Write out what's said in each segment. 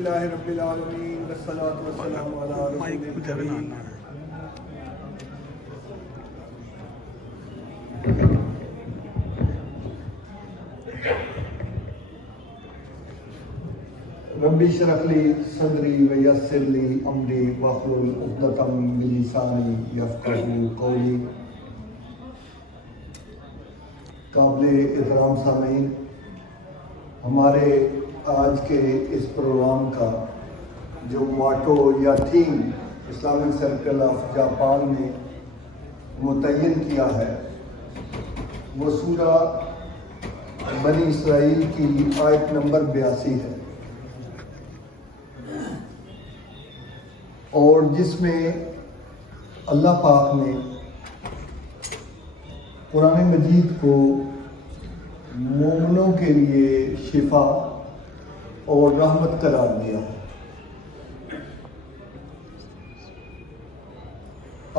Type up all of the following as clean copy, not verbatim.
للہ رب العالمین والصلاة والسلام علی رسول الکریم۔ ربی اشرح لی صدری ویسر لی امری واحلل عقدۃ من لسانی یفقہوا قولی۔ قابل احترام سامعین، ہمارے آج کے اس پروگرام کا جو ماٹو یا theme Islamic circle of Japan نے متعین کیا ہے وہ سورہ بنی اسرائیل کی آیت نمبر 82 ہے، اور جس میں اللہ پاک نے قرآن مجید کو مومنوں کے لیے شفا اور رحمت قرار دیا ہے۔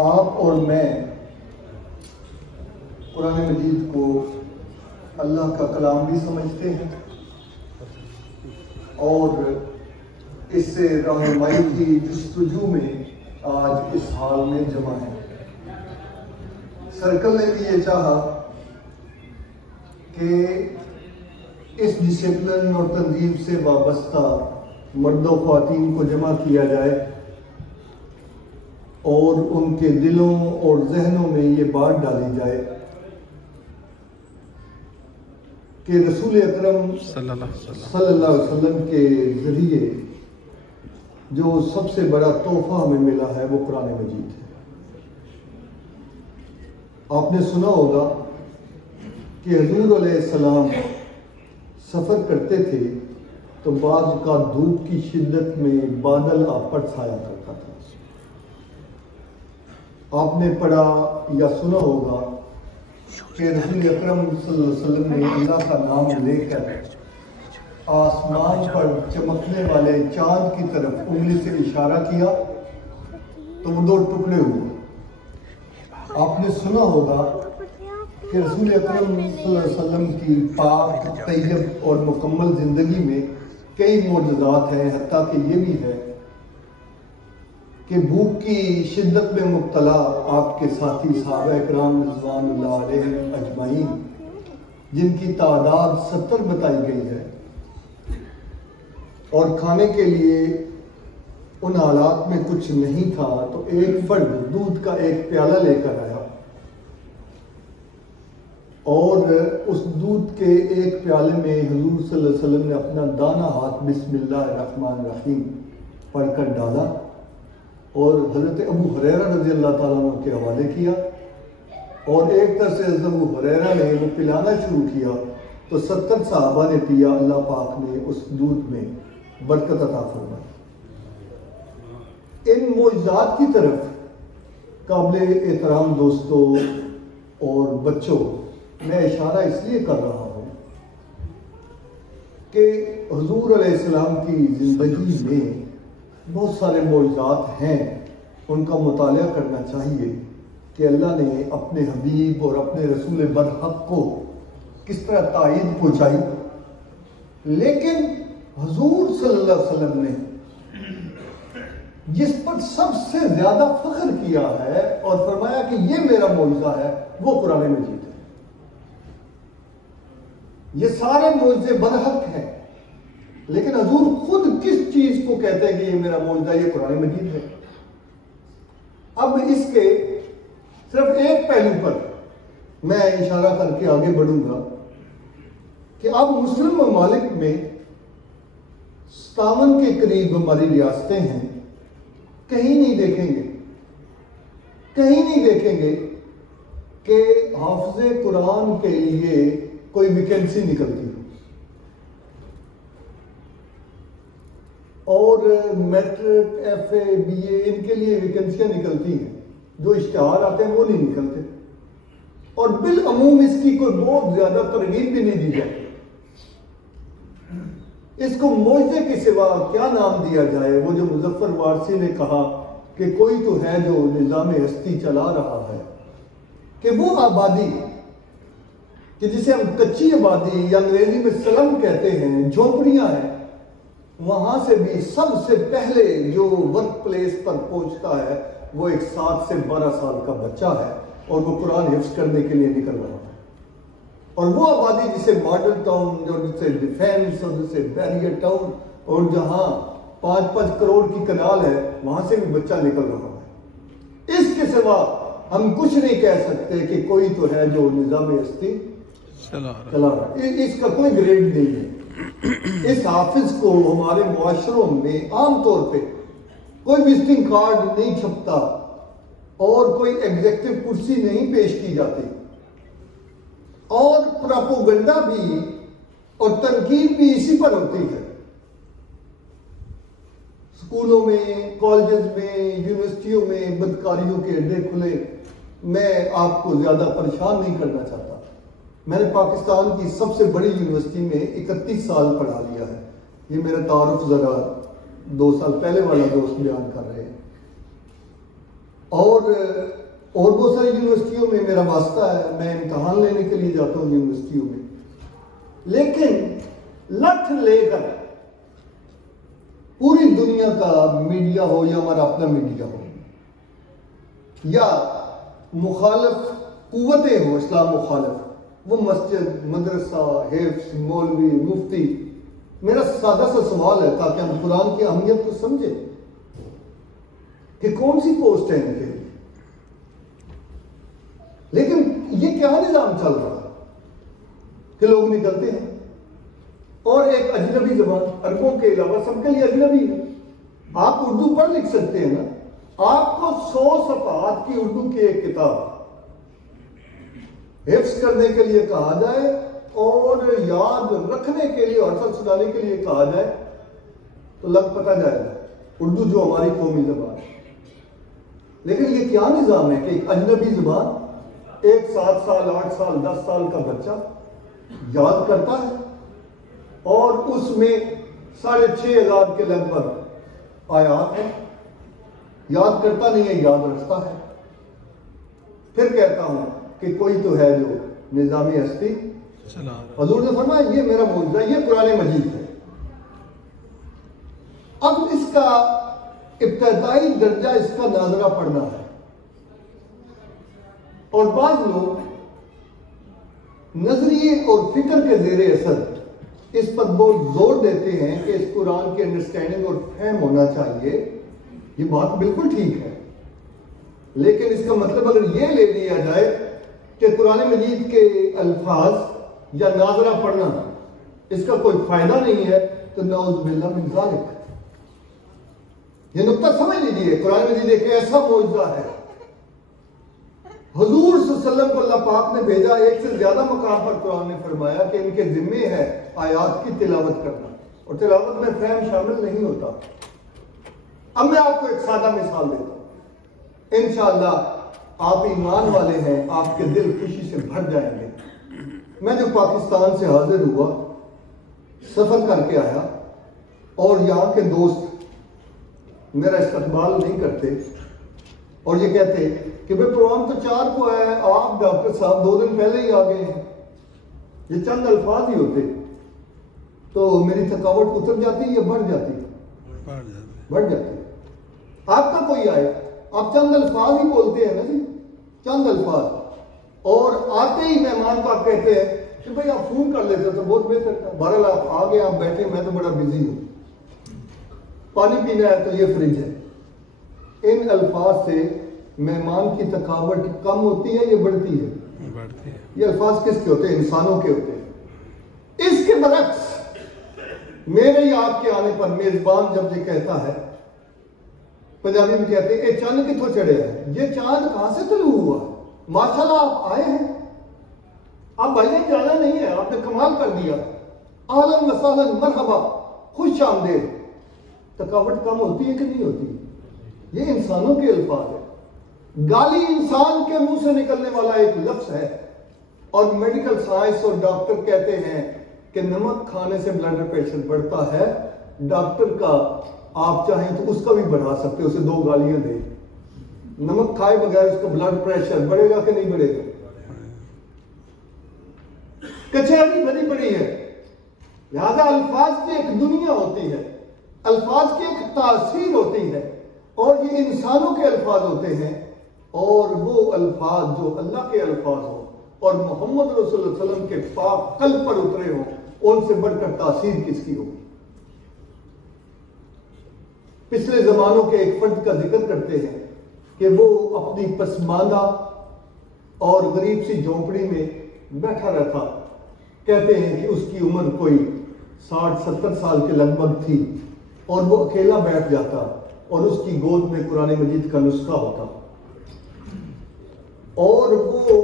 آپ اور میں قرآن مجید کو اللہ کا کلام بھی سمجھتے ہیں اور اس سے رہنمائی کی جستجو میں آج اس حال میں جمع ہے۔ سرکل نے بھی یہ چاہا کہ اس ڈسپلن اور تنظیم سے وابستہ مرد و خواتین کو جمع کیا جائے اور ان کے دلوں اور ذہنوں میں یہ بات ڈالی جائے کہ رسول اکرم صلی اللہ علیہ وسلم کے ذریعے جو سب سے بڑا تحفہ ہمیں ملا ہے وہ قرآن مجید ہے۔ آپ نے سنا ہوگا کہ حضور علیہ السلام سفر کرتے تھے تو بعض کا دھوپ کی شدت میں بادل آپ پر چھایا کرتا تھا۔ آپ نے پڑھا یا سنا ہوگا کہ رسول اکرم صلی اللہ علیہ وسلم نے اللہ کا نام لے کر آسمان پر چمکنے والے چاند کی طرف انگلی سے اشارہ کیا تو وہ 2 ٹکڑے ہوئے۔ آپ نے سنا ہوگا کہ رسول اکرم صلی اللہ علیہ وسلم کی پاک، طیب اور مکمل زندگی میں کئی معجزات ہیں، حتیٰ کہ یہ بھی ہے کہ بھوک کی شدت میں مبتلا آپ کے ساتھی صحابہ اکرام رضوان اللہ علیہ اجمعین، جن کی تعداد 70 بتائی گئی ہے، اور کھانے کے لیے ان حالات میں کچھ نہیں تھا تو ایک فرد دودھ کا ایک پیالہ لے کر آیا اور اس دودھ کے ایک پیالے میں حضور صلی اللہ علیہ وسلم نے اپنا دانا ہاتھ بسم اللہ الرحمن الرحیم پڑھ کر ڈالا اور حضرت ابو ہریرہ رضی اللہ تعالیٰ عنہ کے حوالے کیا، اور ایک طرح سے حضرت ابو ہریرہ نے وہ پلانا شروع کیا تو 70 صحابہ نے پیا۔ اللہ پاک نے اس دودھ میں برکت عطا فرمائی۔ ان معجزات کی طرف قابل احترام دوستوں اور بچوں میں اشارہ اس لیے کر رہا ہوں کہ حضور علیہ السلام کی زندگی میں بہت سارے معجزات ہیں، ان کا مطالعہ کرنا چاہیے کہ اللہ نے اپنے حبیب اور اپنے رسول برحق کو کس طرح تائید پہنچائی۔ لیکن حضور صلی اللہ علیہ وسلم نے جس پر سب سے زیادہ فخر کیا ہے اور فرمایا کہ یہ میرا معجزہ ہے وہ قرآن مجید ہے۔ یہ سارے معجزے برحق ہیں، لیکن حضور خود کس چیز کو کہتے ہیں کہ یہ میرا معجزہ یہ قرآن مجید ہے؟ اب اس کے صرف ایک پہلو پر میں اشارہ کر کے آگے بڑھوں گا کہ اب مسلم ممالک میں 57 کے قریب ہماری ریاستیں ہیں، کہیں نہیں دیکھیں گے کہ حافظ قرآن کے لیے کوئی ویکینسی نکلتی ہو، اور میٹرک، ایف اے، بی اے ان کے لیے ویکینسیاں نکلتی ہیں، جو اشتہار آتے ہیں وہ نہیں نکلتے، اور بالعموم اس کی کوئی بہت زیادہ ترغیب بھی نہیں دی جاتی۔ اس کو معجزے کے سوا کیا نام دیا جائے؟ وہ جو مظفر وارثی نے کہا کہ کوئی تو ہے جو نظام ہستی چلا رہا ہے، کہ وہ آبادی کہ جسے ہم کچی آبادی یا انگریزی میں سلم کہتے ہیں، جھونپڑیاں ہیں، وہاں سے بھی سب سے پہلے جو ورک پلیس پر پہنچتا ہے وہ ایک 7 سے 12 سال کا بچہ ہے، اور وہ قرآن حفظ کرنے کے لیے نکل رہا ہے۔ اور وہ آبادی جسے ماڈل ٹاؤن، جو جسے ڈیفینس اور جسے بیریئر ٹاؤن، اور جہاں 5-5 کروڑ کی کنال ہے، وہاں سے بھی بچہ نکل رہا ہے۔ اس کے سوا ہم کچھ نہیں کہہ سکتے کہ کوئی تو ہے جو نظام ہستی چلا رہا ہے۔ اس کا کوئی گریڈ نہیں ہے۔ اس حافظ کو ہمارے معاشروں میں عام طور پہ کوئی وزٹنگ کارڈ نہیں چھپتا اور کوئی ایگزیکٹو کرسی نہیں پیش کی جاتی، اور پراپوگنڈا بھی اور تنقید بھی اسی پر ہوتی ہے۔ اسکولوں میں، کالجز میں، یونیورسٹیوں میں بدکاریوں کے اڈے کھلے۔ میں آپ کو زیادہ پریشان نہیں کرنا چاہتا۔ میں نے پاکستان کی سب سے بڑی یونیورسٹی میں 31 سال پڑھا لیا ہے۔ یہ میرا تعارف ذرا 2 سال پہلے والا دوست بیان کر رہے ہیں۔ اور بہت ساری یونیورسٹیوں میں میرا واسطہ ہے، میں امتحان لینے کے لیے جاتا ہوں یونیورسٹیوں میں۔ لیکن لٹھ لے کر پوری دنیا کا میڈیا ہو یا ہمارا اپنا میڈیا ہو یا مخالف قوتیں ہوں، اسلام مخالف، وہ مسجد، مدرسہ، حفظ، مولوی، مفتی، میرا سادہ سا سوال ہے تاکہ ہم قرآن کی اہمیت کو سمجھیں کہ کون سی پوسٹ ہے ان کے لیے۔ لیکن یہ کیا نظام چل رہا ہے کہ لوگ نکلتے ہیں اور ایک اجنبی زبان، عربوں کے علاوہ سب کے لیے اجنبی ہے۔ آپ اردو پڑھ لکھ سکتے ہیں نا، آپ کو 100 صفحات کی اردو کی ایک کتاب حفظ کرنے کے لیے کہا جائے اور یاد رکھنے کے لیے اور حفظ سنانے کے لیے کہا جائے تو لگ پتہ جائے گا، اردو جو ہماری قومی زبان ہے۔ لیکن یہ کیا نظام ہے کہ ایک اجنبی زبان ایک 7 سال، 8 سال، 10 سال کا بچہ یاد کرتا ہے، اور اس میں 6,500 کے لگ بھگ آیات ہیں، یاد کرتا نہیں ہے، یاد رکھتا ہے۔ پھر کہتا ہوں کہ کوئی تو ہے جو نظامی ہستی حضور نے فرمایا یہ میرا معجزہ، یہ قرآن مجید ہے۔ اب اس کا ابتدائی درجہ اس کا ناظرہ پڑھنا ہے، اور بعض لوگ نظریے اور فکر کے زیر اثر اس پر بہت زور دیتے ہیں کہ اس قرآن کی انڈرسٹینڈنگ اور فہم ہونا چاہیے۔ یہ بات بالکل ٹھیک ہے، لیکن اس کا مطلب اگر یہ لے لیا جائے کہ قرآن مجید کے الفاظ یا ناظرہ پڑھنا اس کا کوئی فائدہ نہیں ہے تو نعوذ باللہ من ذالک۔ یہ نقطہ سمجھ لیجیے، قرآن مجید ایک ایسا معجزہ ہے، حضور صلی اللہ علیہ وسلم کو اللہ پاک نے بھیجا، ایک سے زیادہ مقام پر قرآن نے فرمایا کہ ان کے ذمے ہے آیات کی تلاوت کرنا، اور تلاوت میں فہم شامل نہیں ہوتا۔ اب میں آپ کو ایک سادہ مثال دیتا ہوں، انشاءاللہ آپ ایمان والے ہیں، آپ کے دل خوشی سے بھر جائیں گے۔ میں جو پاکستان سے حاضر ہوا، سفر کر کے آیا، اور یہاں کے دوست میرا استقبال نہیں کرتے اور یہ کہتے کہ بھئی پروگرام تو 4 کو آیا ہے، آپ ڈاکٹر صاحب 2 دن پہلے ہی آ گئے ہیں۔ یہ چند الفاظ ہی ہوتے تو میری تھکاوٹ اتر جاتی یا بڑھ جاتی؟ بڑھ جاتی۔ آپ کا کوئی آئے، آپ چند الفاظ ہی بولتے ہیں نا جی، چند الفاظ، اور آتے ہی مہمان کو آپ کہتے ہیں کہ بھئی آپ فون کر لیتے تو بہت بہتر تھا۔ بہرحال آپ آگے، آپ بیٹھے، میں تو بڑا بزی ہوں، پانی پینا ہے تو یہ فریج ہے۔ ان الفاظ سے مہمان کی تھکاوٹ کم ہوتی ہے یا بڑھتی ہے؟ بڑھتی ہے۔ یہ الفاظ کس کے ہوتے ہیں؟ انسانوں کے ہوتے ہیں۔ اس کے برعکس میرے یا آپ کے آنے پر میزبان جب یہ کہتا ہے، پنجابی میں کہتے ہیں اے چاند کتوں چڑھے ہے، یہ چاند کہاں سے طلوع ہوا؟ ماشاءاللہ آپ آئے ہیں، آپ بھائی جانا نہیں ہے، آپ نے کمال کر دیا، اہلاً وسہلاً مرحبا، خوش آمدید۔ تھکاوٹ کم ہوتی ہے کہ نہیں ہوتی؟ یہ انسانوں کے الفاظ ہے۔ گالی انسان کے منہ سے نکلنے والا ایک لفظ ہے، اور میڈیکل سائنس اور ڈاکٹر کہتے ہیں کہ نمک کھانے سے بلڈ پریشر بڑھتا ہے۔ ڈاکٹر کا آپ چاہیں تو اس کا بھی بڑھا سکتے، اسے 2 گالیاں دیں، نمک کھائے بغیر اس کو بلڈ پریشر بڑھے گا کہ نہیں بڑھے گا؟ کچہری بھری پڑی ہے، لہذا الفاظ کی ایک دنیا ہوتی ہے۔ الفاظ کی ایک تاثیر ہوتی ہے، اور یہ انسانوں کے الفاظ ہوتے ہیں، اور وہ الفاظ جو اللہ کے الفاظ ہوں اور محمد رسول اللہ علیہ وسلم کے پاک قلب پر اترے ہوں، ان سے بڑھ کر تاثیر کس کی ہوگی؟ پچھلے زمانوں کے ایک فرد کا ذکر کرتے ہیں کہ وہ اپنی پسماندہ اور غریب سی جھونپڑی میں بیٹھا رہتا، کہتے ہیں کہ اس کی عمر کوئی 60-70 سال کے لگ بھگ تھی، اور وہ اکیلا بیٹھ جاتا اور اس کی گود میں قرآن مجید کا نسخہ ہوتا، اور وہ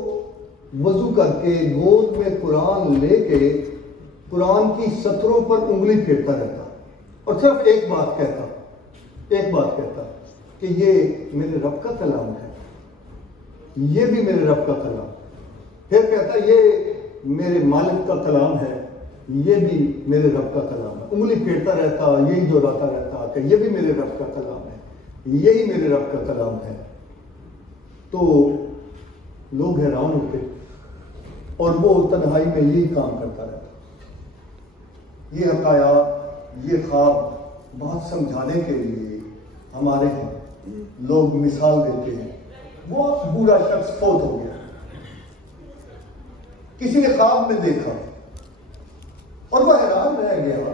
وضو کر کے گود میں قرآن لے کے قرآن کی سطروں پر انگلی پھیرتا رہتا اور صرف ایک بات کہتا کہ یہ میرے رب کا کلام ہے، یہ بھی میرے رب کا کلام، پھر کہتا یہ میرے مالک کا کلام ہے، یہ بھی میرے رب کا کلام ہے، انگلی پھیرتا رہتا، یہی دہراتا رہتا کہ یہ بھی میرے رب کا کلام ہے، یہی میرے رب کا کلام ہے۔ تو لوگ حیران ہوتے، اور وہ تنہائی میں یہی کام کرتا رہتا۔ یہ حکایات، یہ خواب بہت سمجھانے کے لیے ہمارے ہاں لوگ مثال دیتے ہیں۔ وہ بوڑھا شخص فوت ہو گیا، کسی نے خواب میں دیکھا اور وہ حیران رہ گیا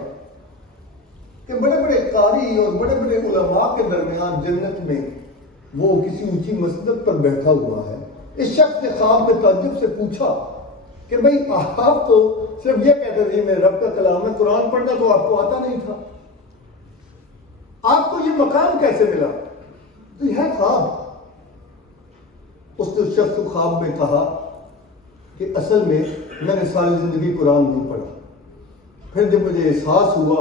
کہ بڑے بڑے قاری اور بڑے بڑے علماء کے درمیان جنت میں وہ کسی اونچی مسجد پر بیٹھا ہوا ہے۔ اس شخص نے خواب میں تعجب سے پوچھا کہ بھئی آپ تو صرف یہ کہتے تھے میرے رب کا کلام ہے، قرآن پڑھنا تو آپ کو آتا نہیں تھا، آپ کو یہ مقام کیسے ملا؟ تو یہ ہے خواب۔ اس نے اس شخص کو خواب میں کہا کہ اصل میں نے ساری زندگی قرآن نہیں پڑھا، پھر جب مجھے احساس ہوا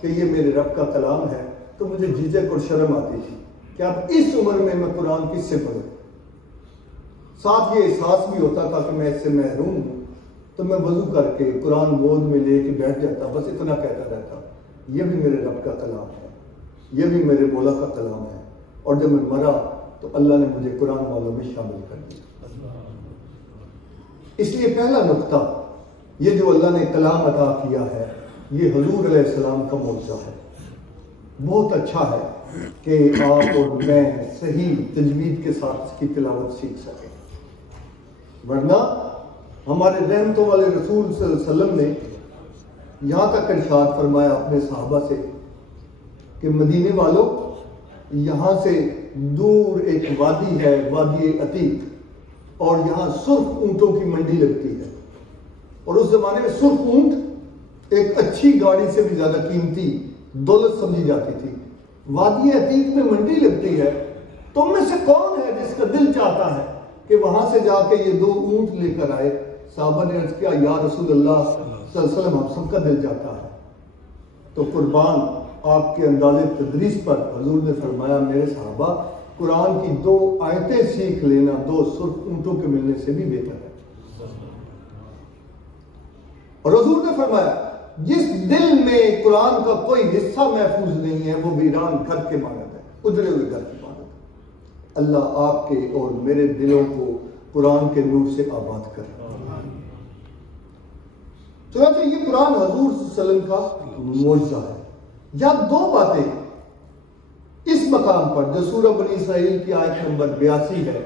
کہ یہ میرے رب کا کلام ہے تو مجھے جھجک اور شرم آتی تھی کہ اب اس عمر میں قرآن کس سے پڑھوں۔ ساتھ یہ احساس بھی ہوتا تھا کہ میں اس سے محروم ہوں، تو میں وضو کر کے قرآن گود میں لے کے بیٹھ جاتا، بس اتنا کہتا رہتا یہ بھی میرے رب کا کلام ہے، یہ بھی میرے مولا کا کلام ہے، اور جب میں مرا تو اللہ نے مجھے قرآن والوں میں شامل کر دیا۔ اس لیے پہلا نقطہ، یہ جو اللہ نے کلام عطا کیا ہے یہ حضور علیہ السلام کا معجزہ ہے۔ بہت اچھا ہے کہ آپ اور میں صحیح تجوید کے ساتھ اس کی تلاوت سیکھ سکیں، ورنہ ہمارے رحمتوں والے رسول صلی اللہ علیہ وسلم نے یہاں تک ارشاد فرمایا اپنے صحابہ سے کہ مدینے والوں، یہاں سے دور ایک وادی ہے، وادی عتیق، اور یہاں سرخ اونٹوں کی منڈی لگتی ہے، اور اس زمانے میں سرخ اونٹ ایک اچھی گاڑی سے بھی زیادہ قیمتی دولت سمجھی جاتی تھی۔ وادی عتیق میں منڈی لگتی ہے، تم میں سے کون ہے جس کا دل چاہتا ہے کہ وہاں سے جا کے یہ 2 اونٹ لے کر آئے؟ صحابہ نے عرض کیا یا رسول اللہ صلی اللہ علیہ وسلم، ہم سب کا دل چاہتا ہے۔ تو قربان آپ کے انداز تدریس پر حضور نے فرمایا میرے صحابہ، قرآن کی 2 آیتیں سیکھ لینا 2 سرخ اونٹوں کے ملنے سے بھی بہتر ہے۔ اور حضور نے فرمایا جس دل میں قرآن کا کوئی حصہ محفوظ نہیں ہے وہ ویران گھر کے مانند ہے، اجڑے ہوئے گھر کی مانند ہے۔ اللہ آپ کے اور میرے دلوں کو قرآن کے نور سے آباد کرے۔ چنانچہ یہ قرآن حضور صلی اللہ علیہ وسلم کا معجزہ ہے۔ یا 2 باتیں اس مقام پر جو سورہ بنی اسرائیل کی آیت نمبر 82 ہے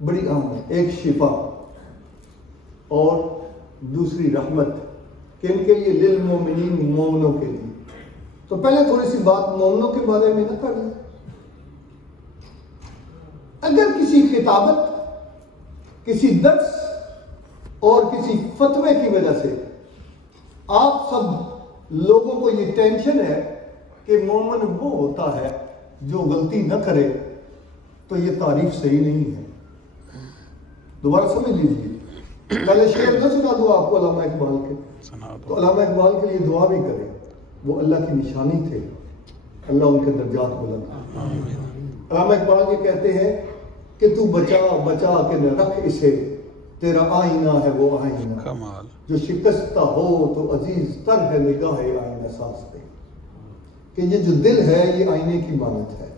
بڑی اہم ہے، ایک شفا اور دوسری رحمت، کہ ان کے لیے للمومنین، مومنوں کے لیے۔ تو پہلے تھوڑی سی بات مومنوں کے بارے میں نہ کر لیں۔ اگر کسی خطابت، کسی درس اور کسی فتوے کی وجہ سے آپ سب لوگوں کو یہ ٹینشن ہے کہ مومن وہ ہوتا ہے جو غلطی نہ کرے، تو یہ تعریف صحیح نہیں ہے۔ دوبارہ سمجھ لیجیے، پہلے شعر نہ سنا دو آپ کو علامہ اقبال کے، تو علامہ اقبال کے لیے دعا بھی کریں، وہ اللہ کی نشانی تھے، اللہ ان کے درجات بلند۔ علامہ اقبال یہ کہتے ہیں کہ تو بچا بچا کے نہ رکھ اسے، تیرا آئینہ ہے وہ آئینہ، جو شکستہ ہو تو عزیز تر ہے نگاہ آئینہ ساز پہ۔ کہ یہ جو دل ہے یہ آئینے کی مانند ہے،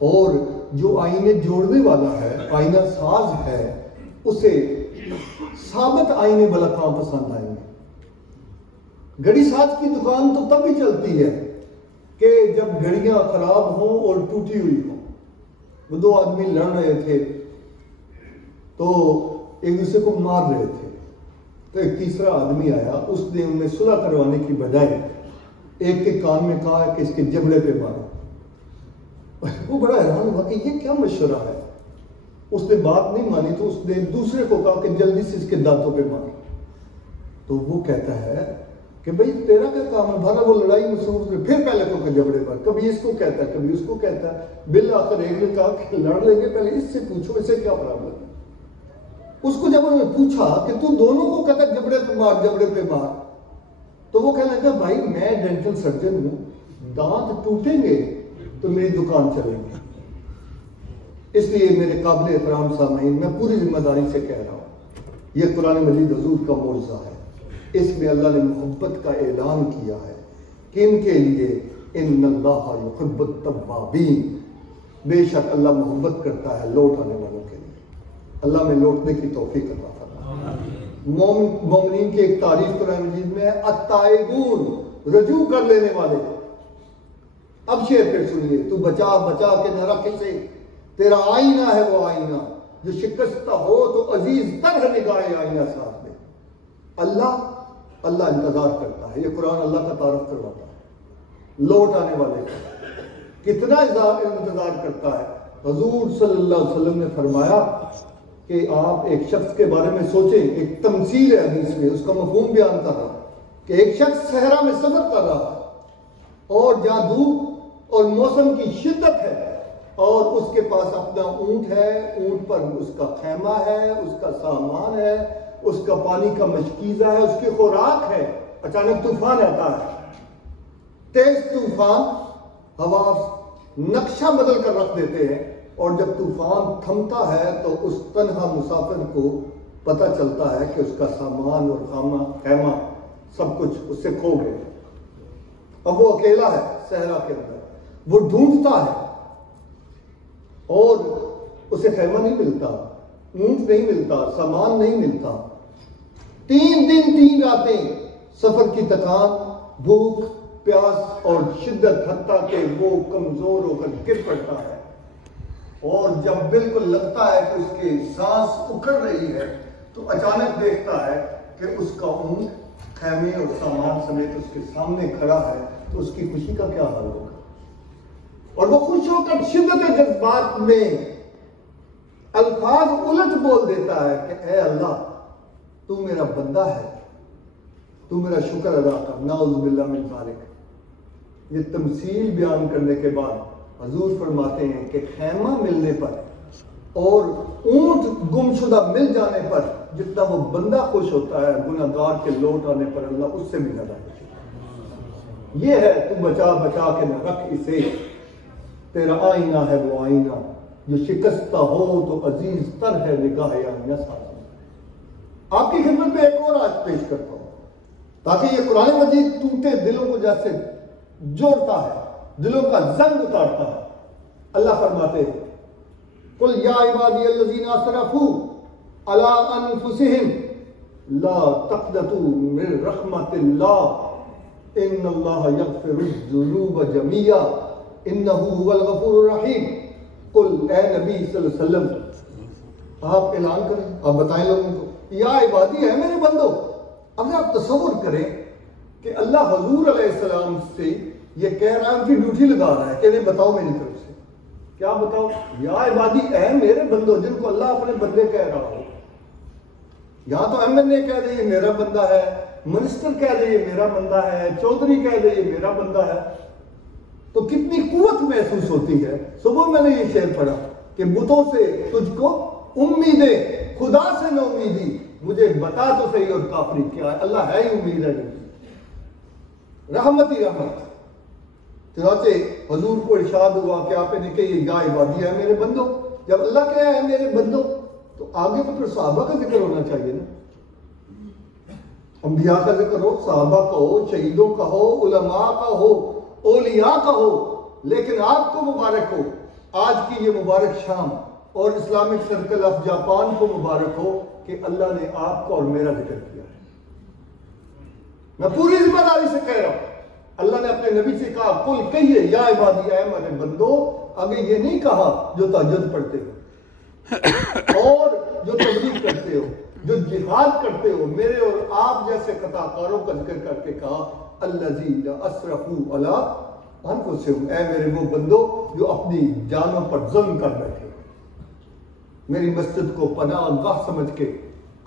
اور جو آئینے جوڑنے والا ہے، آئینہ ساز ہے، اسے ثابت آئینے والا کام پسند آئیں گے۔ گھڑی ساز کی دکان تو تب ہی چلتی ہے کہ جب گھڑیاں خراب ہوں اور ٹوٹی ہوئی ہوں، وہ دو آدمی لڑ رہے تھے تو ایک دوسرے کو مار رہے تھے، تو ایک تیسرا آدمی آیا، اس نے انہیں صلح کروانے کی بجائے ایک کے کان میں کہا کہ اس کے جبڑے پہ مارو۔ وہ بڑا حیران ہوا کہ یہ کیا مشورہ ہے۔ اس نے بات نہیں مانی تو اس نے دوسرے کو کہا کہ جلدی سے اس کے دانتوں پہ مارو۔ تو وہ کہتا ہے کہ بھئی تیرا کیا کام ہے، بھلا وہ لڑائی مصروف ہے، پھر پہلے کو جبڑے پر، کبھی اس کو کہتا ہے کبھی اس کو کہتا ہے۔ بالآخر ایک نے کہا کہ لڑ لیں گے، پہلے اس سے پوچھو اسے کیا پرابلم ہے۔ اس کو جب انہوں نے پوچھا کہ تو دونوں کو کہتا ہے جبڑے پہ مار جبڑے پہ مار، تو وہ کہنے لگا بھائی میں ڈینٹل سرجن ہوں، دانت ٹوٹیں گے تو میری دکان چلے گی، اس لیے میرے قابل احترام سامعین میں پوری ذمہ داری سے کہہ رہا ہوں، یہ قرآن مجید حضور کا معجزہ ہے۔ اس میں اللہ نے محبت کا اعلان کیا ہے کہ ان کے لیے ان اللہ یحب التوابین، بے شک اللہ محبت کرتا ہے لوٹ آنے والوں کے لیے۔ اللہ میں لوٹنے کی توفیق عطا فرمائے۔ مومنین کی ایک تعریف قرآن مجید میں ہے التائبون، رجوع کر لینے والے۔ اب شعر پھر سنیے، تو بچا بچا کے نہ رکھ اسے، تیرا آئینہ ہے وہ آئینہ، جو شکستہ ہو تو عزیز تر ہے نگاہ آئینہ ساتھ میں۔ اللہ انتظار کرتا ہے، یہ قرآن اللہ کا تعارف کرواتا ہے لوٹ آنے والے کا کتنا انتظار کرتا ہے۔ حضور صلی اللہ علیہ وسلم نے فرمایا کہ آپ ایک شخص کے بارے میں سوچیں، ایک تمثیل ہے حدیث میں، اس کا مفہوم بیان کر رہا کہ ایک شخص صحرا میں سفر کر رہا اور جہاں دھوپ اور موسم کی شدت ہے اور اس کے پاس اپنا اونٹ ہے، اونٹ پر اس کا خیمہ ہے، اس کا سامان ہے، اس کا پانی کا مشکیزہ ہے، اس کی خوراک ہے، اچانک طوفان آتا ہے، تیز طوفان، ہوا نقشہ بدل کر رکھ دیتے ہیں، اور جب طوفان تھمتا ہے تو اس تنہا مسافر کو پتہ چلتا ہے کہ اس کا سامان اور خیمہ سب کچھ اس سے کھو گئے۔ اب وہ اکیلا ہے صحرا کے اندر، وہ ڈھونڈتا ہے اور اسے خیمہ نہیں ملتا، اونٹ نہیں ملتا، سامان نہیں ملتا۔ 3 دن 3 راتیں سفر کی تکان، بھوک، پیاس اور شدت، حتیٰ کہ وہ کمزور ہو کر گر پڑتا ہے، اور جب بالکل لگتا ہے کہ اس کی سانس اکھڑ رہی ہے تو اچانک دیکھتا ہے کہ اس کا اونٹ خیمے اور سامان سمیت اس کے سامنے کھڑا ہے، تو اس کی خوشی کا کیا حال ہوگا؟ اور وہ خوش ہو کر شدت جذبات میں الفاظ الٹ بول دیتا ہے کہ اے اللہ تو میرا بندہ ہے، تو میرا شکر ادا کر، نعوذ باللہ من ذالک۔ یہ تمثیل بیان کرنے کے بعد حضور فرماتے ہیں کہ خیمہ ملنے پر اور اونٹ گمشدہ مل جانے پر جتنا وہ بندہ خوش ہوتا ہے، گناہ گار کے لوٹ آنے پر اللہ اس سے بھی زیادہ خوش ہوتا ہے۔ یہ ہے تو بچا بچا کے نہ رکھ اسے، تیرا آئینہ ہے وہ آئینہ، جو شکستہ ہو تو عزیز تر ہے نگاہ آئینہ ساتھ۔ آپ کی خدمت میں ایک اور آج پیش کرتا ہوں تاکہ یہ قرآن مجید ٹوٹے دلوں کو جیسے جوڑتا ہے، دلوں کا زنگ اتارتا ہے۔ اللہ فرماتے ہیں قل یا عبادی الذین اسرفوا علی انفسہم لا تقنطوا من رحمت اللہ ان اللہ یغفر الذنوب جميعا انہ هو الغفور الرحیم۔ قل اے نبی صلی اللہ علیہ وسلم آپ اعلان کریں، آپ بتائیں لوگوں کو، یا عبادی ہے میرے بندو۔ اب آپ تصور کریں کہ اللہ حضور علیہ السلام سے یہ کہہ رہا ہے، ان کی ڈیوٹی لگا رہا ہے کہ نہیں بتاؤ میری طرف سے، کیا بتاؤ؟ یا عبادی اے میرے بندو، جن کو اللہ اپنے بندے کہہ رہا ہو۔ یہاں تو ایم این اے کہہ دے یہ میرا بندہ ہے، منسٹر کہہ دے یہ میرا بندہ ہے، چودھری کہہ دے یہ میرا بندہ ہے، تو کتنی قوت محسوس ہوتی ہے۔ صبح میں نے یہ شعر پڑھا کہ بتوں سے تجھ کو امیدیں، خدا سے نہ امیدی، مجھے بتا تو صحیح اور کافری کیا ہے۔ اللہ ہے ہی امید ہے، رحمت ہی رحمت۔ چنانچہ حضور کو ارشاد ہوا کہ آپ نے کہا یا عبادی ہے میرے بندو۔ جب اللہ کہا ہے میرے بندو تو آگے تو پھر صحابہ کا ذکر ہونا چاہیے نا، انبیاء کا ذکر ہو، صحابہ کا ہو، شہیدوں کا ہو، علماء کا ہو، اولیاء کا ہو، لیکن آپ کو مبارک ہو آج کی یہ مبارک شام، اور اسلامک سرکل آف جاپان کو مبارک ہو کہ اللہ نے آپ کو اور میرا ذکر کیا ہے۔ میں پوری ذمہ داری سے کہہ رہا ہوں، اللہ نے اپنے نبی سے کہا قل کہیے یا عبادی اے میرے بندو، آگے یہ نہیں کہا جو تہجد پڑھتے ہو اور جو تبلیغ کرتے ہو، جو جہاد کرتے ہو، میرے اور آپ جیسے خطا کاروں کا ذکر کر کے کہا الذین اسرفوا علی انفسہم، اے میرے وہ بندو جو اپنی جانوں پر ظلم کر بیٹھے، میری مسجد کو پناہ گاہ سمجھ کے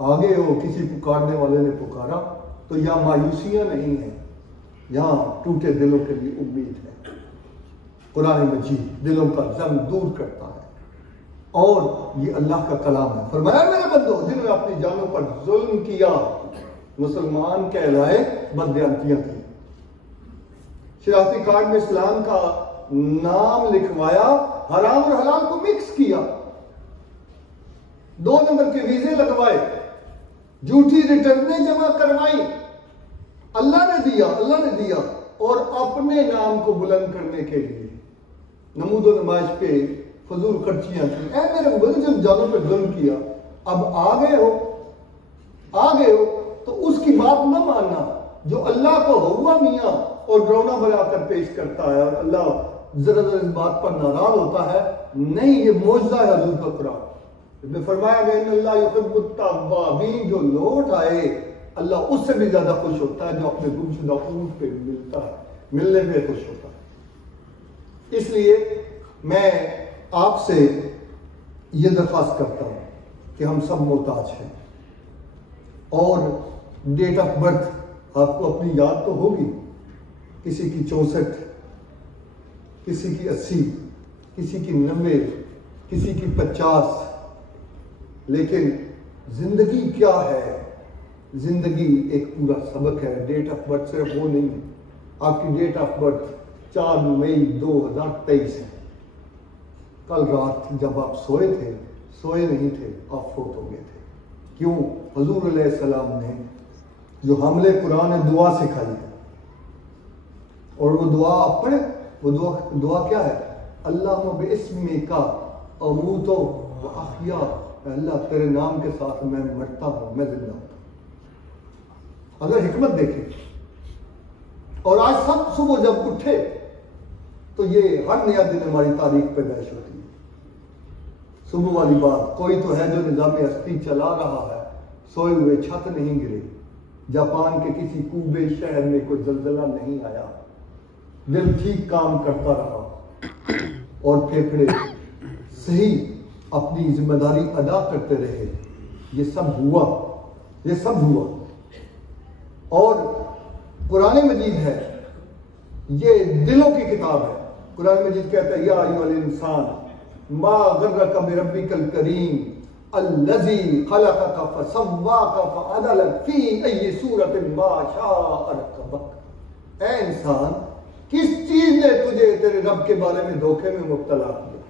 آگے ہو، کسی پکارنے والے نے پکارا تو یہاں مایوسیاں نہیں ہیں، یہاں ٹوٹے دلوں کے لیے امید ہے۔ قرآن مجید دلوں کا زنگ دور کرتا ہے اور یہ اللہ کا کلام ہے۔ فرمایا میرے بندو جنہوں نے اپنی جانوں پر ظلم کیا، مسلمان کہلائے بددیانتیاں کی، شناختی کارڈ میں اسلام کا نام لکھوایا، حرام اور حلال کو مکس کیا، 2 نمبر کے ویزے لگوائے، جھوٹی ریٹرنیں جمع کروائی، اللہ نے دیا اور اپنے نام کو بلند کرنے کے لیے نمود و نمائش پہ فضول خرچیاں کی۔ اے میرے بندو جب جانوں پہ ظلم کیا، اب آگے ہو تو اس کی بات نہ ماننا جو اللہ کو ہوا میاں اور ڈرونا بنا کر پیش کرتا ہے، اور اللہ ذرا اس بات پر ناراض ہوتا ہے۔ نہیں، یہ معجزہ ہے حضور کا قرآن۔ فرمایا گیا ان اللہ یحب التوابین، جو لوٹ آئے اللہ اس سے بھی زیادہ خوش ہوتا ہے جو اپنے گمشدہ اونٹ پہ ملتا ہے، ملنے میں خوش ہوتا ہے۔ اس لیے میں آپ سے یہ درخواست کرتا ہوں کہ ہم سب محتاج ہیں، اور ڈیٹ آف برتھ آپ کو اپنی یاد تو ہوگی، کسی کی 64، کسی کی 80، کسی کی 90، کسی کی 50، لیکن زندگی کیا ہے؟ زندگی ایک پورا سبق ہے۔ ڈیٹ آف برتھ صرف وہ نہیں ہے۔ آپ کی ڈیٹ آف برتھ 4 مئی 2023 ہے۔ کل رات جب آپ سوئے نہیں تھے، آپ فوت ہو گئے تھے۔ کیوں؟ حضور علیہ السلام نے جو حامل قرآن نے دعا سکھائی ہے، اور وہ دعا آپ پڑھیں، وہ دعا کیا ہے؟ اللہم باسمک اموت و احیا، اللہ تیرے نام کے ساتھ میں مرتا ہوں، میں زندہ ہوں۔ اگر حکمت دیکھیں، اور آج سب صبح جب اٹھے تو یہ ہر نیا دن ہماری تاریخ پیدائش ہوتی ہے۔ صبح والی بات، کوئی تو ہے جو نظام ہستی چلا رہا ہے، سوئے ہوئے چھت نہیں گرے، جاپان کے کسی کوبے شہر میں کوئی زلزلہ نہیں آیا، دل ٹھیک کام کرتا رہا اور پھیپھڑے صحیح اپنی ذمہ داری ادا کرتے رہے۔ یہ سب ہوا اور قرآن مجید ہے، یہ دلوں کی کتاب ہے۔ قرآن مجید کہتا ہے یا ایھا الانسان ما غرک بربک الکریم الذی خلقک فسواک فعدلک فی ای صورت ما شاء رکبک۔ اے انسان، کس چیز نے تجھے تیرے رب کے بارے میں دھوکے میں مبتلا کیا؟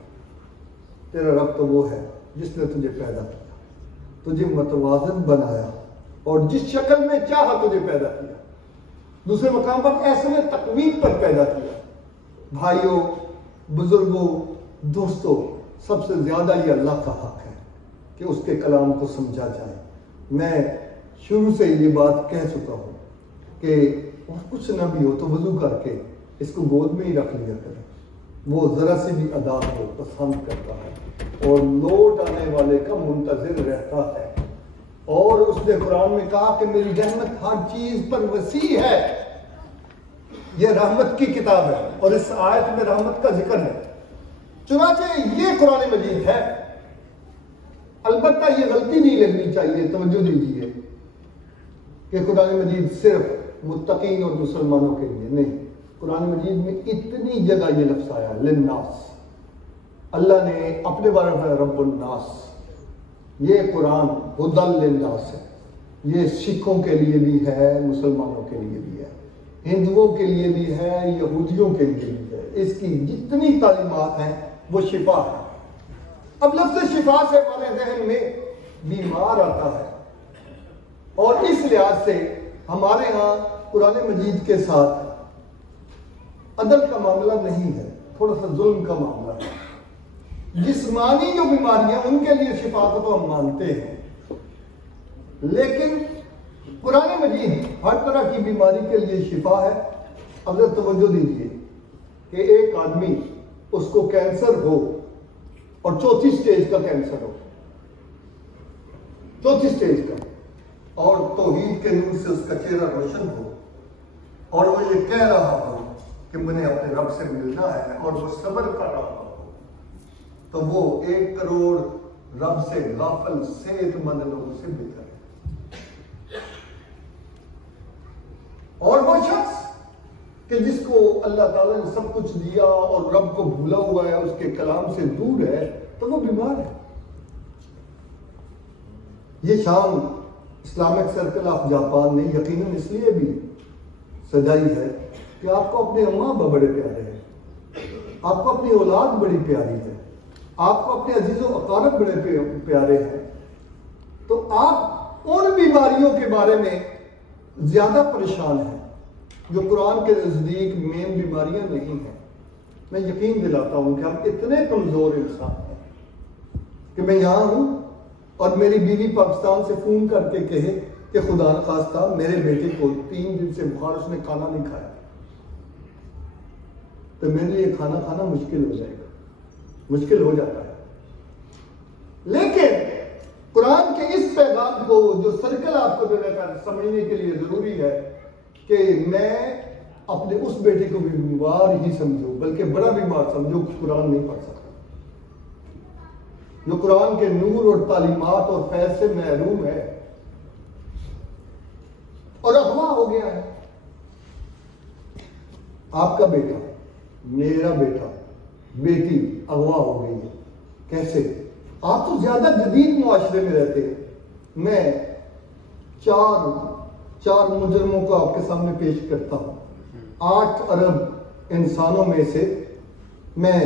تیرا رب تو وہ ہے جس نے تجھے پیدا کیا، تجھے متوازن بنایا اور جس شکل میں چاہا تجھے پیدا کیا، دوسرے مقام پر ایسے میں تقویم پر پیدا کیا۔ بھائیوں، بزرگوں، دوستوں، سب سے زیادہ یہ اللہ کا حق ہے کہ اس کے کلام کو سمجھا جائے۔ میں شروع سے یہ بات کہہ چکا ہوں کہ اور کچھ نہ بھی ہو تو وضو کر کے اس کو گود میں ہی رکھ لیا کریں، وہ ذرا سی بھی ادا کو پسند کرتا ہے اور لوٹ آنے والے کا منتظر رہتا ہے۔ اور اس نے قرآن میں کہا کہ میری رحمت ہر چیز پر وسیع ہے۔ یہ رحمت کی کتاب ہے اور اس آیت میں رحمت کا ذکر ہے۔ چنانچہ یہ قرآن مجید ہے۔ البتہ یہ غلطی نہیں لگنی چاہیے، توجہ دیجیے کہ قرآن مجید صرف متقین اور مسلمانوں کے لیے نہیں۔ قرآن مجید میں اتنی جگہ یہ لفظ آیا للناس، اللہ نے اپنے بارے میں رب الناس۔ یہ قرآن ہدی للناس ہے، یہ سکھوں کے لیے بھی ہے، مسلمانوں کے لیے بھی ہے، ہندوؤں کے لیے بھی ہے، یہودیوں کے لیے بھی ہے۔ اس کی جتنی تعلیمات ہیں وہ شفا ہے۔ اب لفظ شفا سے ہمارے ذہن میں بیمار آتا ہے، اور اس لحاظ سے ہمارے ہاں قرآن مجید کے ساتھ عدل کا معاملہ نہیں ہے، تھوڑا سا ظلم کا معاملہ ہے۔ جسمانی جو بیماریاں ان کے لیے شفا کو تو ہم مانتے ہیں، لیکن قرآن مجید ہر طرح کی بیماری کے لیے شفا ہے، اب ذرا توجہ دیجیے کہ ایک آدمی اس کو کینسر ہو اور چوتھی سٹیج کا کینسر ہو، چوتھی سٹیج کا، اور توحید کے نور سے اس کا چہرہ روشن ہو اور وہ یہ کہہ رہا ہو کہ مجھے اپنے رب سے ملنا ہے اور وہ صبر کر رہا ہو، تو وہ 1 کروڑ رب سے غافل صحت مند لوگوں سے بہتر ہے۔ اور وہ شخص کہ جس کو اللہ تعالیٰ نے سب کچھ دیا اور رب کو بھولا ہوا ہے، اس کے کلام سے دور ہے، تو وہ بیمار ہے۔ یہ شام اسلامک سرکل آف جاپان نے یقیناً اس لیے بھی سجائی ہے کہ آپ کو اپنے اماں ابا بڑے پیارے ہیں، آپ کو اپنی اولاد بڑی پیاری ہے، آپ کو اپنے عزیز و اقارب بڑے پیارے ہیں، تو آپ ان بیماریوں کے بارے میں زیادہ پریشان ہیں جو قرآن کے نزدیک مین بیماریاں نہیں ہیں۔ میں یقین دلاتا ہوں کہ ہم اتنے کمزور انسان ہیں کہ میں یہاں ہوں اور میری بیوی پاکستان سے فون کر کے کہے کہ خدا نخواستہ میرے بیٹے کو 3 دن سے بخار، اس نے کھانا نہیں کھایا، تو میرے لیے کھانا کھانا مشکل ہو جائے گا، مشکل ہو جاتا ہے۔ لیکن قرآن کے اس پیغام کو جو سرکل آپ کو سمجھنے کے لیے ضروری ہے کہ میں اپنے اس بیٹے کو بھی بیمار ہی سمجھوں، بلکہ بڑا بیمار سمجھوں، قرآن نہیں پڑھ سکتا، جو قرآن کے نور اور تعلیمات اور فیض سے محروم ہے اور اغوا ہو گیا ہے۔ آپ کا بیٹا، میرا بیٹا، بیٹی اغوا ہو گئی ہے۔ کیسے؟ آپ تو زیادہ جدید معاشرے میں رہتے ہیں۔ میں چار مجرموں کو آپ کے سامنے پیش کرتا ہوں۔ 8 ارب انسانوں میں سے میں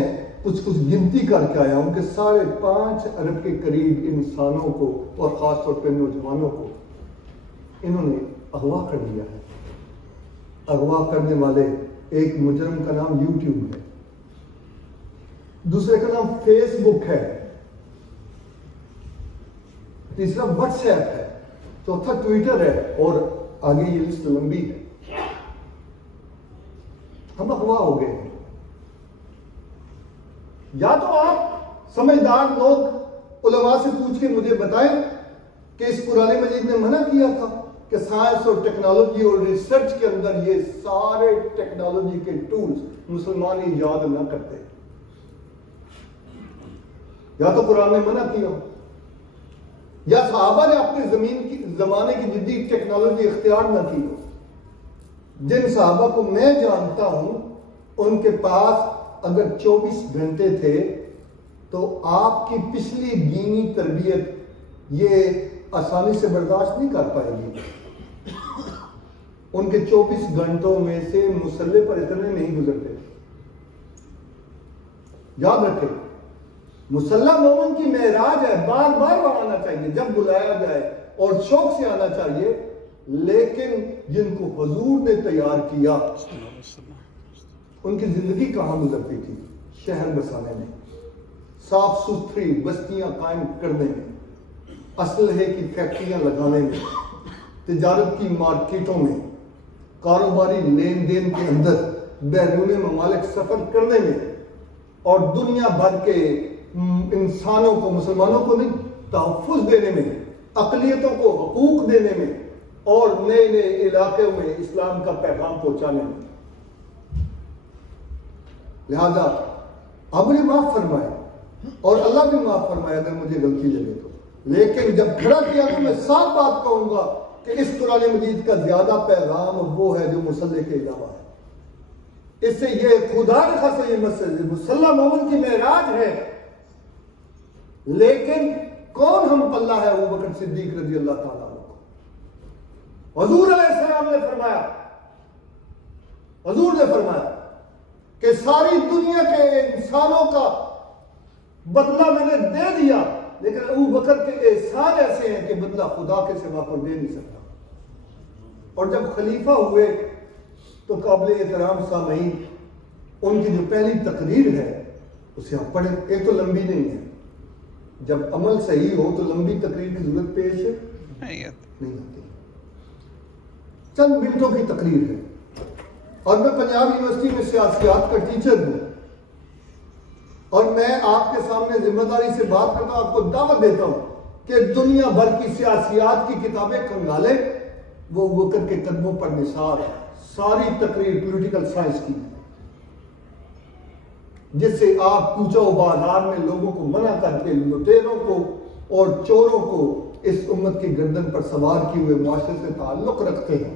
کچھ گنتی کر کے آیا ہوں کہ 5.5 ارب کے قریب انسانوں کو اور خاص طور پہ نوجوانوں کو انہوں نے اغوا کر لیا ہے۔ اغوا کرنے والے ایک مجرم کا نام یوٹیوب ہے، دوسرے کا نام فیس بک ہے، تیسرا واٹس ایپ ہے، چوتھا ٹویٹر ہے، اور آگے یہ لسٹ لمبی ہے۔ ہم اغوا ہو گئے ہیں۔ یا تو آپ سمجھدار لوگ علماء سے پوچھ کے مجھے بتائیں کہ اس قرآن مجید نے منع کیا تھا کہ سائنس اور ٹیکنالوجی اور ریسرچ کے اندر یہ سارے ٹیکنالوجی کے ٹولز مسلمان ایجاد نہ کرتے۔ یا تو قرآن نے منع کیا، یا صحابہ نے اپنے زمانے کی جدید ٹیکنالوجی اختیار نہ کی ہو۔ جن صحابہ کو میں جانتا ہوں ان کے پاس اگر 24 گھنٹے تھے تو آپ کی پچھلی دینی تربیت یہ آسانی سے برداشت نہیں کر پائے گی۔ ان کے 24 گھنٹوں میں سے مسلح پر اتنے نہیں گزرتے۔ یاد رکھیں، مسلح مومن کی معراج ہے، بار بار آنا چاہیے جب بلایا جائے اور شوق سے آنا چاہیے، لیکن جن کو حضور نے تیار کیا ان کی زندگی کہاں گزرتی تھی؟ شہر بسانے میں، صاف ستھری بستیاں قائم کرنے میں، اسلحے کی فیکٹریاں لگانے میں، تجارت کی مارکیٹوں میں، کاروباری لین دین کے اندر بیرون ممالک سفر کرنے میں، اور دنیا بھر کے انسانوں کو، مسلمانوں کو نہیں، تحفظ دینے میں، اقلیتوں کو حقوق دینے میں، اور نئے نئے علاقوں میں اسلام کا پیغام پہنچانے میں۔ لہذا اب مجھے معاف فرمائے اور اللہ بھی معاف فرمائے اگر مجھے غلطی لگے تو، لیکن جب کھڑا کیا تو میں صاف بات کہوں گا کہ اس قرآن مجید کا زیادہ پیغام وہ ہے جو مسلح کے علاوہ ہے۔ اس سے یہ خدا نے خاصا یہ مسلح مومن کی معراج ہے، لیکن کون ہم پلہ ہے؟ ابو بکر صدیق رضی اللہ تعالیٰ عنہ۔ حضور علیہ السلام نے فرمایا، حضور نے فرمایا کہ ساری دنیا کے انسانوں کا بدلہ میں نے دے دیا، لیکن ابو بکر کے احسان ایسے ہیں کہ بدلہ خدا کے سوا کوئی دے نہیں سکتا۔ اور جب خلیفہ ہوئے تو قابل احترام سامعین ان کی جو پہلی تقریر ہے اسے آپ پڑھیں۔ ایک تو لمبی نہیں ہے، جب عمل صحیح ہو تو لمبی تقریر کی ضرورت پیش نہیں آتی، چند منٹوں کی تقریر ہے، اور میں پنجاب یونیورسٹی میں سیاسیات کا ٹیچر ہوں، اور میں آپ کے سامنے ذمہ داری سے بات کرتا ہوں، آپ کو دعوت دیتا ہوں کہ دنیا بھر کی سیاسیات کی کتابیں کھنگالیں، وہ بکر کے قدموں پر نثار ہے، ساری تقریر پولیٹیکل سائنس کی، جس سے آپ کوچہ و بازار میں لوگوں کو منع کر کے لٹیروں کو اور چوروں کو اس امت کی گردن پر سوار کیے ہوئے معاشرے سے تعلق رکھتے ہیں۔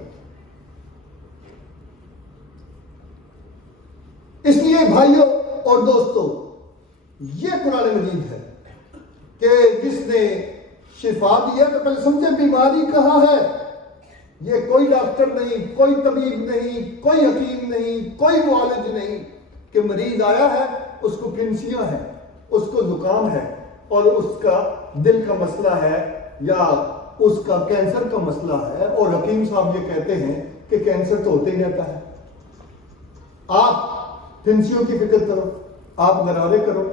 اس لیے بھائیوں اور دوستوں، یہ قرآن مجید ہے کہ جس نے شفا دیا، تو پہلے سمجھے بیماری کہاں ہے۔ یہ کوئی ڈاکٹر نہیں، کوئی طبیب نہیں، کوئی حکیم نہیں، کوئی معالج نہیں کہ مریض آیا ہے، اس کو پھنسیاں ہے، اس کو زکام ہے، اور اس کا دل کا مسئلہ ہے یا اس کا کینسر کا مسئلہ ہے، اور حکیم صاحب یہ کہتے ہیں کہ کینسر تو ہوتے ہی رہتا ہے۔ آپ پھنسیوں کی فکر کرو، آپ غرارے کرو،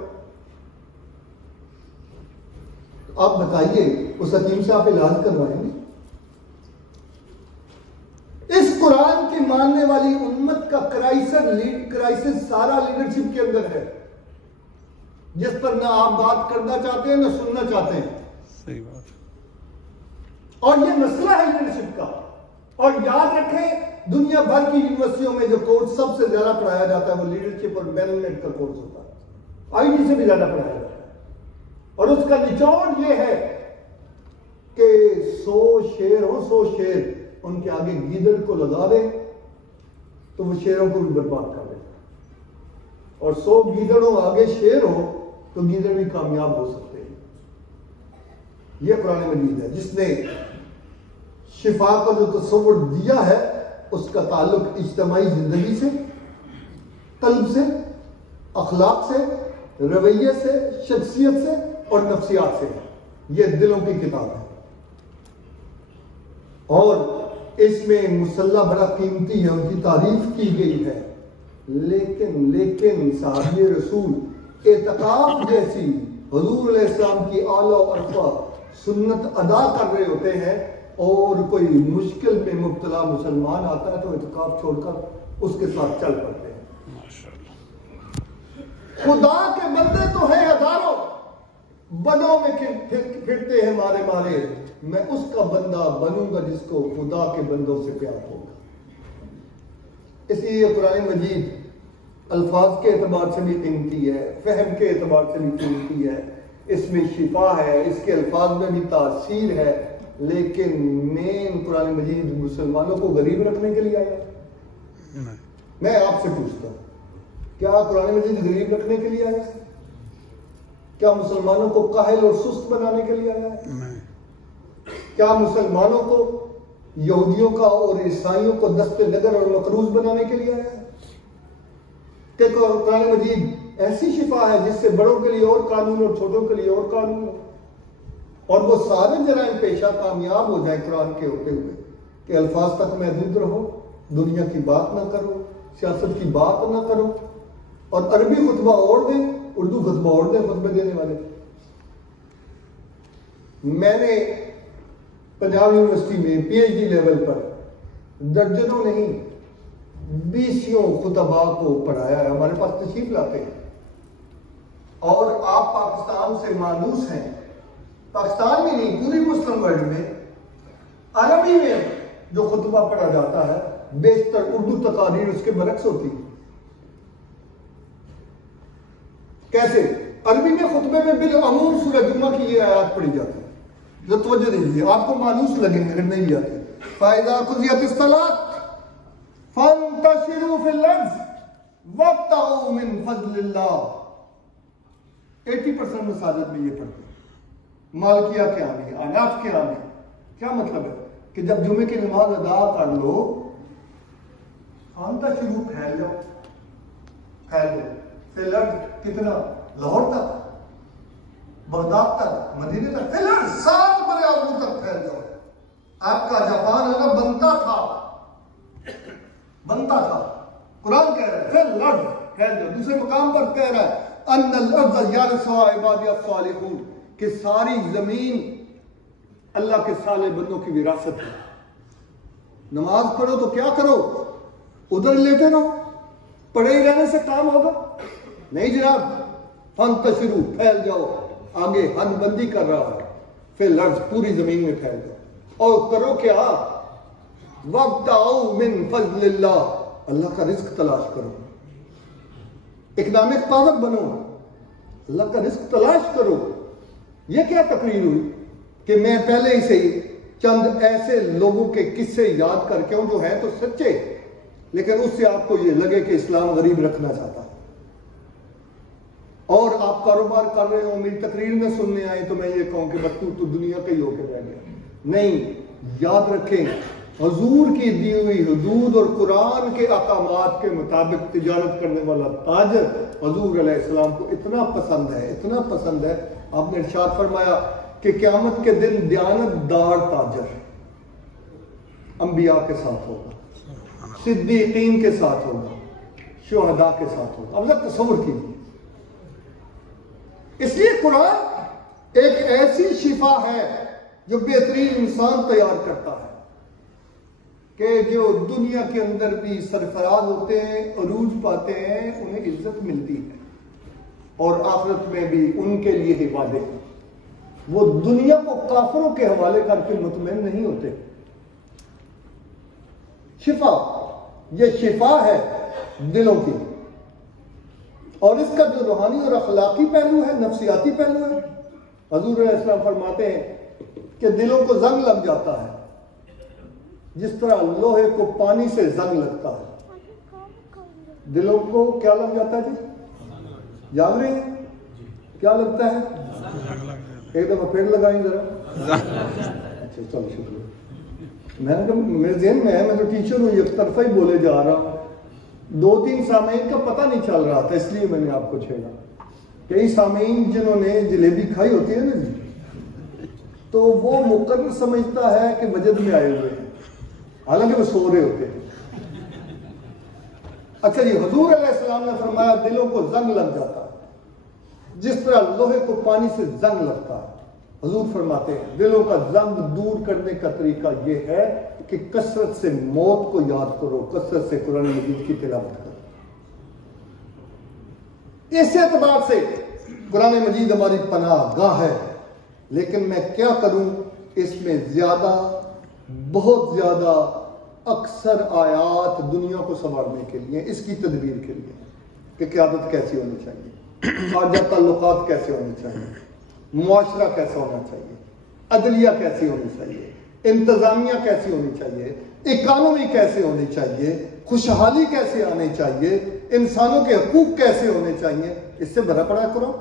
آپ بتائیے اس حکیم سے آپ علاج کروائیں گے؟ اس قرآن کی ماننے والی امت کا کرائسس سارا لیڈرشپ کے اندر ہے، جس پر نہ آپ بات کرنا چاہتے ہیں نہ سننا چاہتے ہیں۔ صحیح بات۔ اور یہ مسئلہ ہے لیڈرشپ کا۔ اور یاد رکھیں، دنیا بھر کی یونیورسٹیوں میں جو کورس سب سے زیادہ پڑھایا جاتا ہے وہ لیڈرشپ اور مینجمنٹ کا کورس ہوتا ہے، آئی ٹی سے بھی زیادہ پڑھایا جاتا ہے، اور اس کا نچوڑ یہ ہے کہ 100 شیر ہو، 100 شیر ان کے آگے گیدڑ کو لگا دیں تو وہ شیروں کو بھی برباد کر دیں، اور 100 گیدڑوں آگے شیر ہو تو گیدڑ بھی کامیاب ہو سکتے ہیں۔ یہ قرآن مجید ہے جس نے شفا کا جو تصور دیا ہے، اس کا تعلق اجتماعی زندگی سے، قلب سے، اخلاق سے، رویے سے، شخصیت سے اور نفسیات سے ہے۔ یہ دلوں کی کتاب ہے، اور اس میں مسلح بڑا قیمتی ہے، ان کی تعریف کی گئی ہے، لیکن صحابی رسول اعتکاف جیسی حضور علیہ السلام کی اعلیٰ و ارفع سنت ادا کر رہے ہوتے ہیں، اور کوئی مشکل میں مبتلا مسلمان آتا ہے تو اعتکاف چھوڑ کر اس کے ساتھ چل پڑتے ہیں۔ خدا کے بندے تو ہیں ہزاروں، بنوں میں پھرتے ہیں مارے مارے، میں اس کا بندہ بنوں گا جس کو خدا کے بندوں سے پیار ہوگا۔ اس لیے قرآن مجید الفاظ کے اعتبار سے بھی قیمتی ہے، فہم کے اعتبار سے بھی قیمتی ہے، اس میں شفا ہے، اس کے الفاظ میں بھی تاثیر ہے، لیکن مین قرآن مجید مسلمانوں کو غریب رکھنے کے لیے آیا۔ میں آپ سے پوچھتا ہوں، کیا قرآن مجید غریب رکھنے کے لیے آیا ہے؟ کیا مسلمانوں کو کاہل اور سست بنانے کے لیے آیا ہے؟ کیا مسلمانوں کو یہودیوں کا اور عیسائیوں کو دست نگر اور مقروض بنانے کے لیے آیا ہے؟ کہ قرآن مجید ایسی شفا ہے جس سے بڑوں کے لیے اور قانون اور چھوٹوں کے لیے اور قانون ہو، اور وہ سارے جرائم پیشہ کامیاب ہو جائیں قرآن کے ہوتے ہوئے کہ الفاظ تک محدود رہو، دنیا کی بات نہ کرو، سیاست کی بات نہ کرو، اور عربی خطبہ اوڑ دیں، اردو خطبہ اوڑ دیں خطبے دینے والے۔ میں نے پنجاب یونیورسٹی میں پی ایچ ڈی لیول پر درجنوں نہیں 20 خطباء کو پڑھایا ہے، ہمارے پاس تشریف لاتے ہیں، اور آپ پاکستان سے مانوس ہیں، پاکستان میں نہیں پوری مسلم ورلڈ میں عربی میں جو خطبہ پڑھا جاتا ہے بیشتر اردو تقاریر اس کے برعکس ہوتی ہے۔ کیسے؟ عربی میں خطبے میں بالعموم سورہ جمعہ کی یہ آیات پڑھی جاتی ہے، جو توجہ دیجیے، آپ کو مانوس لگیں گے اگر نہیں بھی آتے۔ فَإِذَا قُضِيَتِ الصَّلَاةُ فَانتَشِرُوا فِي الْأَرْضِ وَابْتَغُوا مِن فَضْلِ اللَّهِ۔ 80% مساجد میں یہ پڑھتے ہیں، مالکیہ کے آنے، اناف کے آنے۔ کیا مطلب ہے؟ کہ جب جمعے کی نماز ادا کر لو، فانتشروا پھیل جاؤ، پھیل جاؤ۔ فی الارض کتنا؟ لاہور تک، بغداد تک، مدینے تک، فی الارض سات بڑے آدمی تک پھیل جاؤ۔ آپ کا جاپان ہے نا، بنتا تھا، بنتا تھا۔ قرآن کہہ رہا ہے فی الارض پھیل جاؤ۔ دوسرے مقام پر کہہ رہا ہے ان الارض یرثها عبادی الصالحون، کہ ساری زمین اللہ کے صالح بندوں کی وراثت ہے۔ نماز پڑھو تو کیا کرو؟ ادھر لیٹے رہو، پڑے ہی رہنے سے کام ہوگا؟ نہیں جناب، فانتشروا، پھیل جاؤ، آگے حد بندی کر رہا ہے، فی الارض، پوری زمین میں پھیل جاؤ، اور کرو کیا؟ وابتغوا من فضل اللہ، اللہ کا رزق تلاش کرو، اکنامک پاور بنو، اللہ کا رزق تلاش کرو۔ یہ کیا تقریر ہوئی کہ میں پہلے ہی سے چند ایسے لوگوں کے قصے یاد کر کے ہوں جو ہیں تو سچے، لیکن اس سے آپ کو یہ لگے کہ اسلام غریب رکھنا چاہتا ہے، اور آپ کاروبار کر رہے ہو، میری تقریر میں سننے آئے تو میں یہ کہوں کہ بس تو دنیا کا ہی ہو کے رہ گیا۔ نہیں، یاد رکھیں، حضور کی دی ہوئی حدود اور قرآن کے احکامات کے مطابق تجارت کرنے والا تاجر حضور علیہ السلام کو اتنا پسند ہے، اتنا پسند ہے، آپ نے ارشاد فرمایا کہ قیامت کے دن دیانت دار تاجر انبیاء کے ساتھ ہوگا، صدیقین کے ساتھ ہوگا، شہداء کے ساتھ ہوگا۔ اب ذرا تصور کیجیے، اس لیے قرآن ایک ایسی شفا ہے جو بہترین انسان تیار کرتا ہے کہ جو دنیا کے اندر بھی سرفراز ہوتے ہیں، عروج پاتے ہیں، انہیں عزت ملتی ہے، اور آخرت میں بھی ان کے لیے ہی وعدے ہیں۔ وہ دنیا کو کافروں کے حوالے کر کے مطمئن نہیں ہوتے۔ شفا، یہ شفا ہے دلوں کی، اور اس کا جو روحانی اور اخلاقی پہلو ہے، نفسیاتی پہلو ہے، حضور علیہ السلام فرماتے ہیں کہ دلوں کو زنگ لگ جاتا ہے جس طرح لوہے کو پانی سے زنگ لگتا ہے۔ دلوں کو کیا لگ جاتا ہے جی؟ یاد رہے ہیں کیا لگتا ہے؟ ایک دفعہ پھر لگائیں ذرا۔ اچھا چلو شکریہ۔ میں نے کہا میرے ذہن میں ہے، میں تو ٹیچر ہوں، ایک طرفہ ہی بولے جا رہا ہوں، 2-3 سامعین کا پتہ نہیں چل رہا تھا، اس لیے میں نے آپ کو چھیڑا۔ کئی سامعین جنہوں نے جلیبی کھائی ہوتی ہے نا جی، تو وہ مقرر سمجھتا ہے کہ وجد میں آئے ہوئے ہیں، حالانکہ وہ سو رہے ہوتے ہیں۔ اچھا جی، حضور علیہ السلام نے فرمایا دلوں کو زنگ لگ جاتا ہے جس طرح لوہے کو پانی سے زنگ لگتا ہے۔ حضور فرماتے ہیں دلوں کا زنگ دور کرنے کا طریقہ یہ ہے کہ کثرت سے موت کو یاد کرو، کثرت سے قرآن مجید کی تلاوت کرو۔ اس اعتبار سے قرآن مجید ہماری پناہ گاہ ہے، لیکن میں کیا کروں، اس میں زیادہ، بہت زیادہ اکثر آیات دنیا کو سنوارنے کے لیے، اس کی تدبیر کے لیے کہ قیادت کیسی ہونی چاہیے، خارجہ تعلقات کیسے ہونے چاہیے، معاشرہ کیسا ہونا چاہیے، عدلیہ کیسی ہونی چاہیے، انتظامیہ کیسی ہونی چاہیے، اکانومی کیسے ہونی چاہیے، خوشحالی کیسے آنی چاہیے، انسانوں کے حقوق کیسے ہونے چاہیے، اس سے بھرا پڑا کرو۔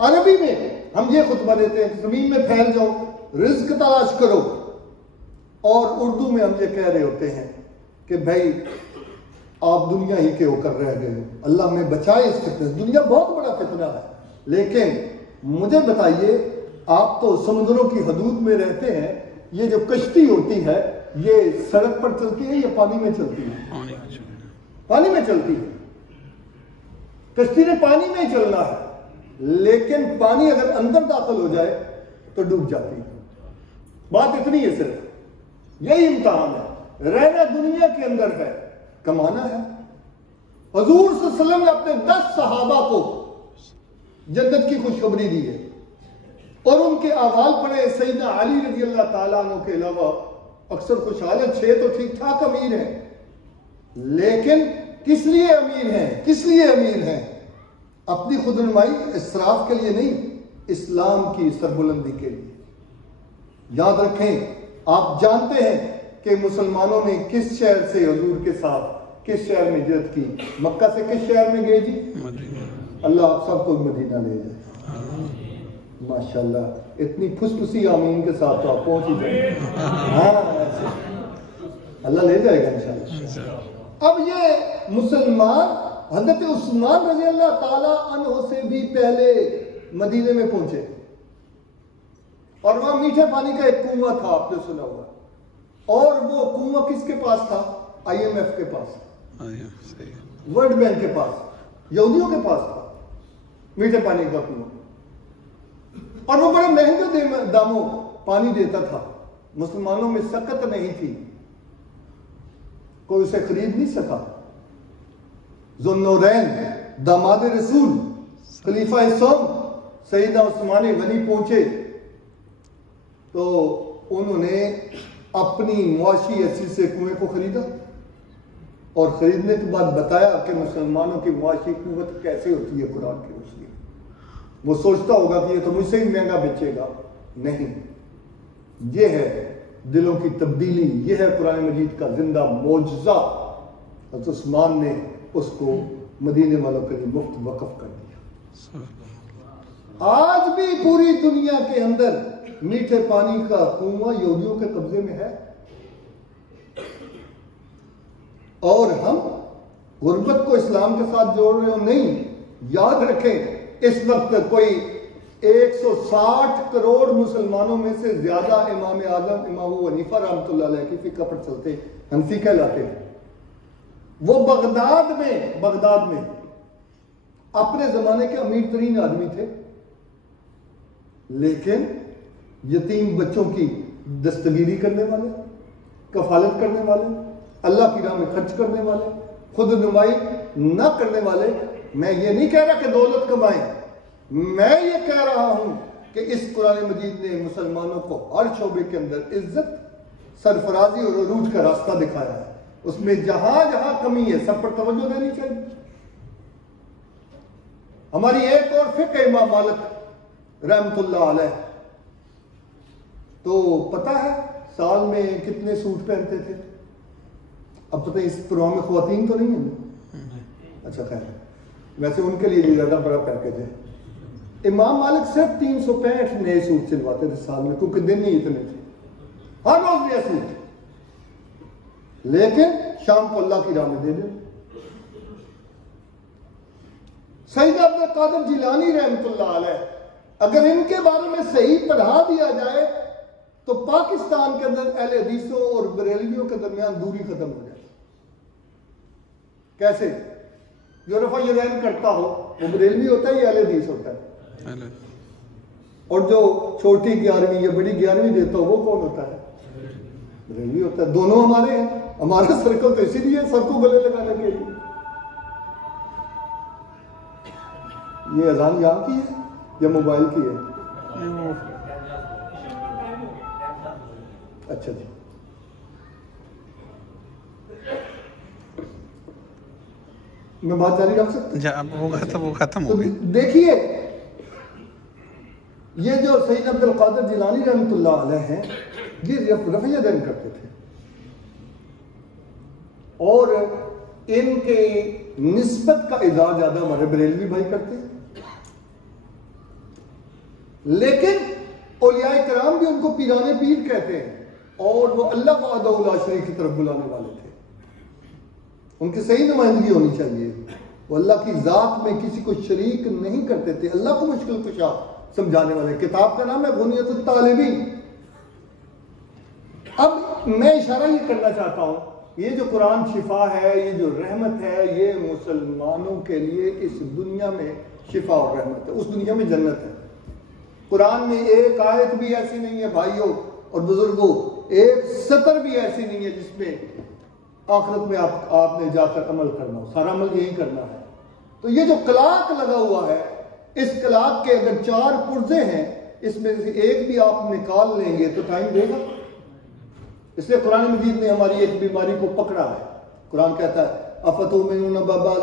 عربی میں ہم یہ خطبہ دیتے ہیں کہ زمین میں پھیل جاؤ، رزق تلاش کرو، اور اردو میں ہم یہ کہہ رہے ہوتے ہیں کہ بھائی آپ دنیا ہی کے ہو کر رہ گئے ہو، اللہ میں بچائے اس فتنے سے۔ دنیا بہت بڑا فتنہ ہے، لیکن مجھے بتائیے، آپ تو سمندروں کی حدود میں رہتے ہیں، یہ جو کشتی ہوتی ہے یہ سڑک پر چلتی ہے یا پانی میں چلتی ہے؟ پانی میں چلتی ہے۔ کشتی نے پانی میں ہی چلنا ہے، لیکن پانی اگر اندر داخل ہو جائے تو ڈوب جاتی ہے۔ بات اتنی ہے، صرف یہی امتحان ہے، رہنا دنیا کے اندر ہے، کمانا ہے۔ حضور صلی اللہ علیہ وسلم نے اپنے 10 صحابہ کو جنت کی خوشخبری دی ہے، اور ان کے احوال پڑھے۔ سیدنا علی رضی اللہ تعالیٰ عنہ کے علاوہ اکثر خوشحال ہیں، 6 تو ٹھیک ٹھاک امیر ہیں، لیکن کس لیے امیر ہیں؟ کس لیے امیر ہیں؟ اپنی خود نمائی، اسراف کے لیے نہیں، اسلام کی سربلندی کے لیے۔ یاد رکھیں، آپ جانتے ہیں کہ مسلمانوں نے کس شہر سے حضور کے ساتھ کس شہر میں ہجرت کی؟ مکہ سے کس شہر میں گئے جی؟ اللہ آپ سب کو مدینہ لے جائے۔ ماشاءاللہ، اتنی پھسی آمین کے ساتھ تو آپ پہنچ ہی جائیں۔ ہاں، اللہ لے جائے گا انشاءاللہ۔ اب یہ مسلمان حضرت عثمان رضی اللہ تعالیٰ عنہ سے بھی پہلے مدینے میں پہنچے، اور وہاں میٹھے پانی کا ایک کنواں تھا، آپ نے سنا ہوا، اور وہ کنواں کس کے پاس تھا؟ IMF کے پاس، ورلڈ بینک کے پاس، یہودیوں کے پاس تھا میٹھے پانی کا کنواں، اور وہ بڑے مہنگے داموں پانی دیتا تھا، مسلمانوں میں سکت نہیں تھی۔ کوئی اسے خرید نہیں سکا. ذوالنورین داماد رسول خلیفہ سوم سیدنا عثمان غنی پہنچے تو انہوں نے اپنی معاشی حیثیت سے کنویں کو خریدا اور خریدنے کے بعد بتایا کہ مسلمانوں کی معاشی قوت کیسے ہوتی ہے قرآن کی روشنی. وہ سوچتا ہوگا کہ یہ تو مجھ سے ہی مہنگا بیچے گا. نہیں، یہ ہے دلوں کی تبدیلی، یہ ہے قرآن مجید کا زندہ معجزہ. حضرت عثمان نے اس کو مدینے والوں کے لیے مفت وقف کر دیا. آج بھی پوری دنیا کے اندر میٹھے پانی کا کنواں یہودیوں کے قبضے میں ہے اور ہم غربت کو اسلام کے ساتھ جوڑ رہے ہو. نہیں، یاد رکھیں اس وقت کوئی 160 کروڑ مسلمانوں میں سے زیادہ امام اعظم امام ابو حنیفہ رحمۃ اللہ علیہ کی فقہ پر چلتے حنفی کہلاتے ہیں. وہ بغداد میں اپنے زمانے کے امیر ترین آدمی تھے، لیکن یتیم بچوں کی دستگیری کرنے والے، کفالت کرنے والے، اللہ کی راہ میں خرچ کرنے والے، خود نمائی نہ کرنے والے. میں یہ نہیں کہہ رہا کہ دولت کمائیں، میں یہ کہہ رہا ہوں کہ اس قرآن مجید نے مسلمانوں کو ہر شعبے کے اندر عزت، سرفرازی اور عروج کا راستہ دکھایا ہے. اس میں جہاں جہاں کمی ہے سب پر توجہ دینی چاہیے. ہماری ایک اور فقہ امام مالک رحمت اللہ علیہ، تو پتہ ہے سال میں کتنے سوٹ پہنتے تھے؟ اب پتہ اس پروگرام میں خواتین تو نہیں ہیں؟ اچھا خیر ہے، ویسے ان کے لیے زیادہ بڑا پیکیج ہے. امام مالک صرف 365 نئے سوٹ سلواتے تھے سال میں، کیونکہ دن ہی اتنے تھے، ہر روز نیا سوٹ. لیکن شام کو اللہ کی راہ میں دے دیں. سید عبد القادر جیلانی رحمت اللہ علیہ، اگر ان کے بارے میں صحیح پڑھا دیا جائے تو پاکستان کے اندر اہل حدیثوں اور بریلویوں کے درمیان دوری ختم ہو جائے. کیسے؟ جو رفع یدین کرتا ہو وہ بریلوی ہوتا ہے یا اہل حدیث ہوتا ہے؟ اور جو چھوٹی 11ویں یا بڑی 11ویں دیتا ہو وہ کون ہوتا ہے؟ بریلوی ہوتا ہے. دونوں ہمارے ہیں. ہمارا سرکل تو اسی لیے سب کو گلے لگانے کے لیے. یہ اذان یہاں کی ہے یا موبائل کی ہے؟ اچھا جی، میں بات جاری رکھ سکتا ہوں؟ وہ ختم ہو گئی. دیکھیے یہ جو سید عبد القادر جیلانی رحمۃ اللہ علیہ ہیں، یہ رفع یدین کرتے تھے اور ان کے نسبت کا اظہار زیادہ ہمارے بریلوی بھائی کرتے ہیں. لیکن اولیاء کرام بھی ان کو پیرانے پیر کہتے ہیں اور وہ اللہ وحدہ لا شریک کی طرف بلانے والے تھے. ان کی صحیح نمائندگی ہونی چاہیے. وہ اللہ کی ذات میں کسی کو شریک نہیں کرتے تھے، اللہ کو مشکل کشا سمجھانے والے. کتاب کا نام ہے غنیۃ الطالبین. اب میں اشارہ یہ کرنا چاہتا ہوں، یہ جو قرآن شفا ہے، یہ جو رحمت ہے، یہ مسلمانوں کے لیے اس دنیا میں شفا اور رحمت ہے، اس دنیا میں جنت ہے. قرآن میں ایک آیت بھی ایسی نہیں ہے بھائیوں اور بزرگوں، ایک سطر بھی ایسی نہیں ہے جس میں آخرت میں آپ نے جا کر عمل کرنا ہو. سارا عمل یہی کرنا ہے. تو یہ جو کلاک لگا ہوا ہے، اس کلاک کے اگر 4 پرزے ہیں، اس میں سے ایک بھی آپ نکال لیں گے تو ٹائم دے گا. اس لیے قرآن مجید نے ہماری ایک بیماری کو پکڑا ہے. قرآن کہتا ہے افتؤمنون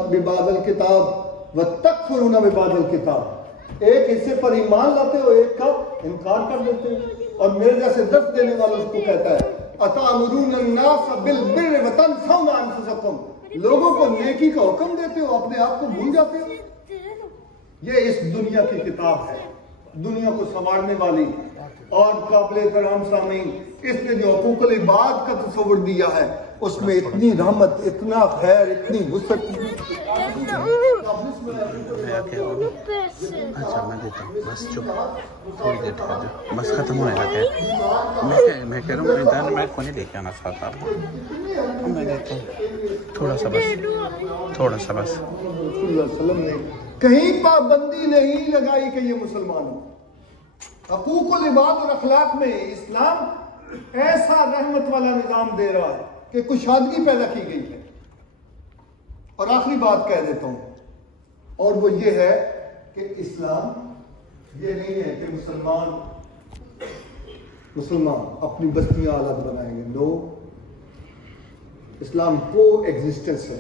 ببعض الکتاب وتکفرون ببعض الکتاب. ایک حصے پر ایمان لاتے ہو، ایک کا انکار کر دیتے ہو. اور میرے جیسے درس دینے والا اس کو کہتا ہے اتامرون الناس بالبر وتنسون انفسکم. لوگوں کو نیکی کا حکم دیتے ہو، اپنے آپ کو بھول جاتے ہو. یہ اس دنیا کی کتاب ہے، دنیا کو سنوارنے والی. اور قابل احترام سامعین، اس نے جو حقوق العباد کا تصور دیا ہے، اس میں اتنی رحمت، اتنا خیر، اتنی وسعت. اچھا میں دیتا ہوں، بس چپ تھوڑی دیر ٹھہر جاؤ، بس ختم ہونے لگا ہے. میں کہہ رہا ہوں انٹرنیٹ کو نہیں لے کے آنا چاہتا آپ کو. میں دیتا ہوں تھوڑا سا بس. رسول اللہ علیہ وسلم نے کہیں پابندی نہیں لگائی کہ یہ مسلمان ہو. حقوق العباد اور اخلاق میں اسلام ایسا رحمت والا نظام دے رہا ہے کہ کشادگی پیدا کی گئی ہے. اور آخری بات کہہ دیتا ہوں، اور وہ یہ ہے کہ اسلام یہ نہیں ہے کہ مسلمان اپنی بستیاں الگ بنائیں گے. نو، اسلام کو ایگزسٹنس ہے.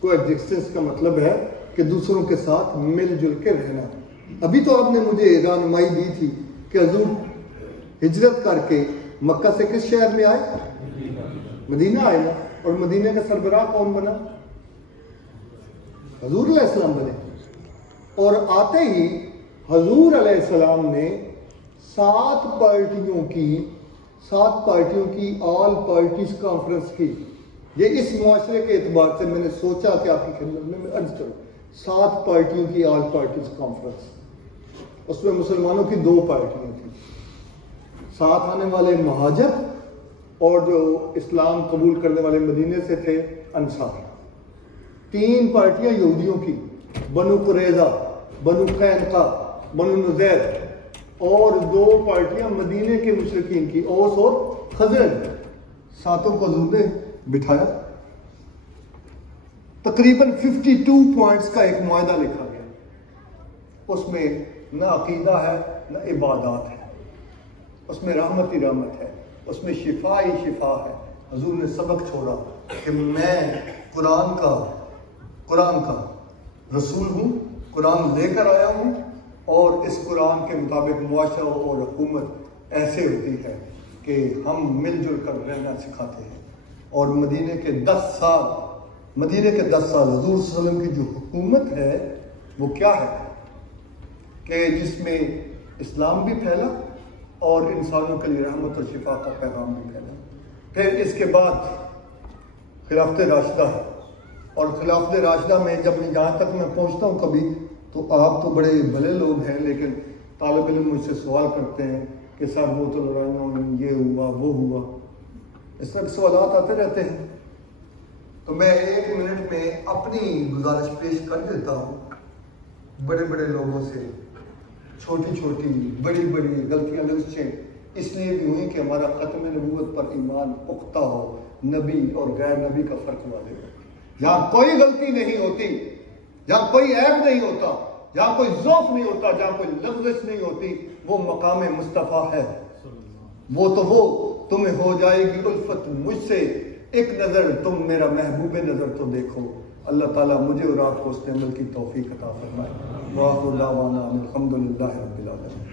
کو ایگزسٹنس کا مطلب ہے کہ دوسروں کے ساتھ مل جل کے رہنا. ابھی تو آپ نے مجھے رہنمائی دی تھی کہ حضور ہجرت کر کے مکہ سے کس شہر میں آئے؟ مدینہ آئے نا. اور مدینہ کا سربراہ کون بنا؟ حضور علیہ السلام بنے. اور آتے ہی حضور علیہ السلام نے 7 پارٹیوں کی آل پارٹیز کانفرنس کی. یہ اس معاشرے کے اعتبار سے میں نے سوچا کہ آپ کی خدمت میں عرض کروں. 7 پارٹیوں کی آل پارٹیز کانفرنس. اس میں مسلمانوں کی 2 پارٹیاں تھیں. ساتھ آنے والے مہاجر اور جو اسلام قبول کرنے والے مدینے سے تھے انصار. 3 پارٹیاں یہودیوں کی، بنو قریظہ، بنو قینقاع، بنو نذیر. اور 2 پارٹیاں مدینے کے مشرکین کی، اوس اور خزرج. 7 کو حضور نے بٹھایا. تقریباً 52 پوائنٹس کا ایک معاہدہ لکھا گیا. اس میں نہ عقیدہ ہے نہ عبادات ہے، اس میں رحمت ہی رحمت ہے، اس میں شفا ہی شفا ہے. حضور نے سبق چھوڑا کہ میں قرآن کا رسول ہوں، قرآن لے کر آیا ہوں، اور اس قرآن کے مطابق معاشرہ اور حکومت ایسے ہوتی ہے کہ ہم مل جل کر رہنا سکھاتے ہیں. اور مدینے کے 10 سال حضور صلی اللہ علیہ وسلم کی جو حکومت ہے وہ کیا ہے کہ جس میں اسلام بھی پھیلا اور انسانوں کے لیے رحمت اور شفا کا پیغام بھی پھیلا. پھر اس کے بعد خلافت راشدہ ہے. اور خلافت راشدہ میں جب یہاں تک میں پہنچتا ہوں کبھی تو آپ تو بڑے بھلے لوگ ہیں، لیکن طالب علم مجھ سے سوال کرتے ہیں کہ سر وہ تو لڑائیوں یہ ہوا وہ ہوا، اس طرح سوالات آتے رہتے ہیں. تو میں 1 منٹ میں اپنی گزارش پیش کر دیتا ہوں. بڑے بڑے لوگوں سے چھوٹی بڑی غلطیاں لغزشیں اس لیے بھی ہوئی کہ ہمارا ختم نبوت پر ایمان پختہ ہو، نبی اور غیر نبی کا فرق واضح ہو. جہاں کوئی غلطی نہیں ہوتی، جہاں کوئی عیب نہیں ہوتا، جہاں کوئی ضعف نہیں ہوتا، جہاں کوئی لغزش نہیں ہوتی، وہ مقام مصطفیٰ ہے. وہ تمہیں ہو جائے گی الفت مجھ سے، ایک نظر تم میرا محبوب نظر تو دیکھو. اللہ تعالیٰ مجھے اور آپ کو اس نے عمل کی توفیق عطا فرمائے. وآخر دعوانا الحمدللہ رب العالمین.